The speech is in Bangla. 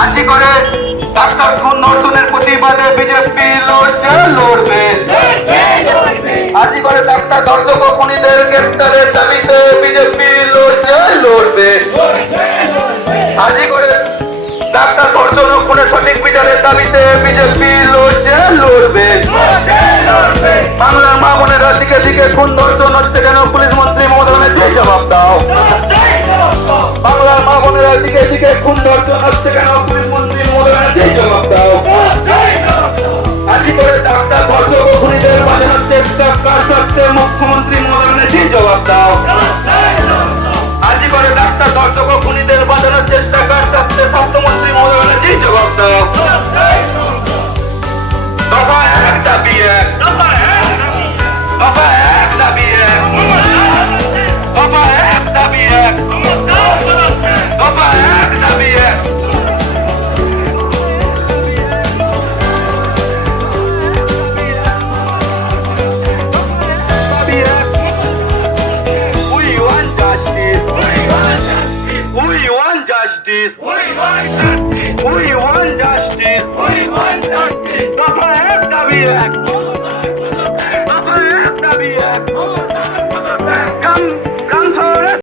আজি করে ডাক্তার খুন প্রতিবাদে বিজেপি লড়ছে, লড়বে। করে ডাক্তার গ্রেপ্তারের দাবিতে বিজেপি লড়ছে, লড়বে। করে ডাক্তার খুনের সঠিক বিচারের দাবিতে বিজেপি লড়ছে, লড়বে। বাংলার মা বোনেরা দিকে দিকে খুন ধর্ষণ হচ্ছে কেন পুলিশ মন্ত্রী মমতা জবাব দাও। দিকে দিকে খুন ধর্ষণ হচ্ছে কেন জবাব দাও। আজি করে doctor want justice. We want justice. দফা এক দাবি এক দফা এক দাবি এক কাম কাম শহরে